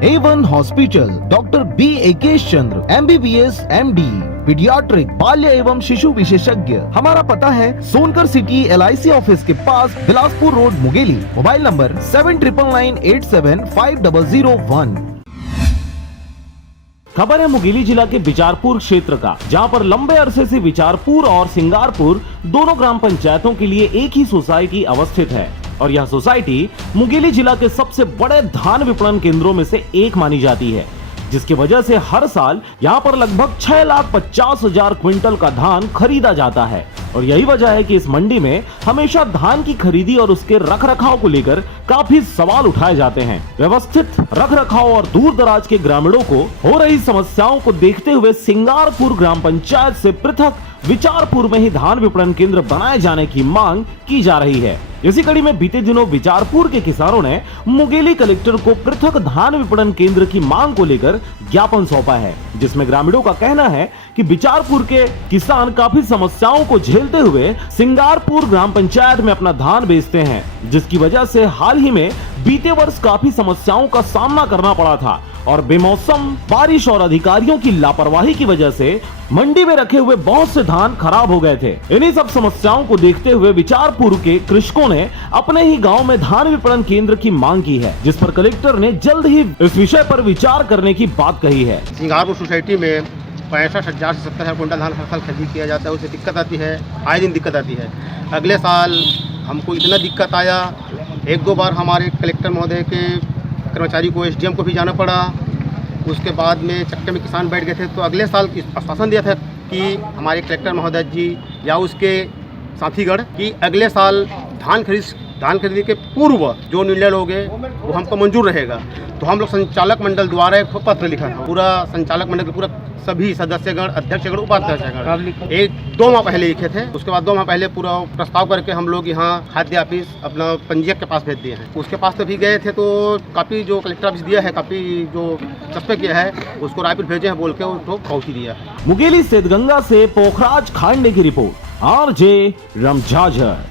A1 hospital, doctor B एकेश चंद्र, MBBS MD, paediatric, बाल्य एवं शिशु विशेषज्ञ। हमारा पता है सोनकर सिटी LIC ऑफिस के पास, Bilaspur road, Mungeli. Mobile number 7999875001। खबर है मुंगेली जिला के बिचारपुर क्षेत्र का, जहां पर लंबे अरसे से बिचारपुर और सिंगारपुर दोनों ग्राम पंचायतों के लिए एक ही सोसाइटी अवस्थित है और यह सोसाइटी मुंगेली जिला के सबसे बड़े धान विपणन केंद्रों में से एक मानी जाती है, जिसकी वजह से हर साल यहां पर लगभग 6,50,000 क्विंटल का धान खरीदा जाता है। और यही वजह है कि इस मंडी में हमेशा धान की खरीदी और उसके रखरखाव को लेकर काफी सवाल उठाए जाते हैं। व्यवस्थित रखरखाव और दूर दराज के ग्रामीणों को हो रही समस्याओं को देखते हुए सिंगारपुर ग्राम पंचायत से पृथक बिचारपुर में ही धान विपणन केंद्र बनाए जाने की मांग की जा रही है। इसी कड़ी में बीते दिनों बिचारपुर के किसानों ने मुंगेली कलेक्टर को पृथक धान विपणन केंद्र की मांग को लेकर ज्ञापन सौंपा है, जिसमें ग्रामीणों का कहना है कि बिचारपुर के किसान काफी समस्याओं को झेलते हुए सिंगारपुर ग्राम पंचायत में अपना धान बेचते हैं, जिसकी वजह से हाल ही में बीते वर्ष काफी समस्याओं का सामना करना पड़ा था और बेमौसम बारिश और अधिकारियों की लापरवाही की वजह से मंडी में रखे हुए बहुत से धान खराब हो गए थे। इन्हीं सब समस्याओं को देखते हुए बिचारपुर के कृषकों ने अपने ही गांव में धान विपणन केंद्र की मांग की है, जिस पर कलेक्टर ने जल्द ही इस विषय पर विचार करने की बात कही है। सिंगारपुर सोसाइटी में 65,000 से 70,000 कुंटल धान हर साल खरीदी किया जाता है। उससे दिक्कत आती है, आए दिन दिक्कत आती है। अगले साल हमको इतना दिक्कत आया, 1-2 बार हमारे कलेक्टर महोदय के कर्मचारी को SDM को भी जाना पड़ा। उसके बाद में चक्के में किसान बैठ गए थे, तो अगले साल आश्वासन दिया था कि हमारे कलेक्टर महोदय जी या उसके साथीगण कि अगले साल धान खरीदी के पूर्व जो निर्णय लोगे वो हमको मंजूर रहेगा। तो हम लोग संचालक मंडल द्वारा एक पत्र लिखा था, पूरा संचालक मंडल के पूरा सभी सदस्यगण, अध्यक्षगण, उपाध्यक्षगण 1-2 माह पहले लिखे थे। उसके बाद 2 माह पहले पूरा प्रस्ताव करके हम लोग यहाँ खाद्य ऑफिस अपना पंजीयक के पास भेज दिए हैं। उसके पास तो भी गए थे, तो काफ़ी जो कलेक्टर ऑफिस दिया है, काफ़ी जो चस्पे किया है, उसको रायपुर भेजे हैं बोल के उसको पहुँच दिया है। मुंगेली सिद्धगंगा से पोखराज खांडे की रिपोर्ट, RJ रमझाझर।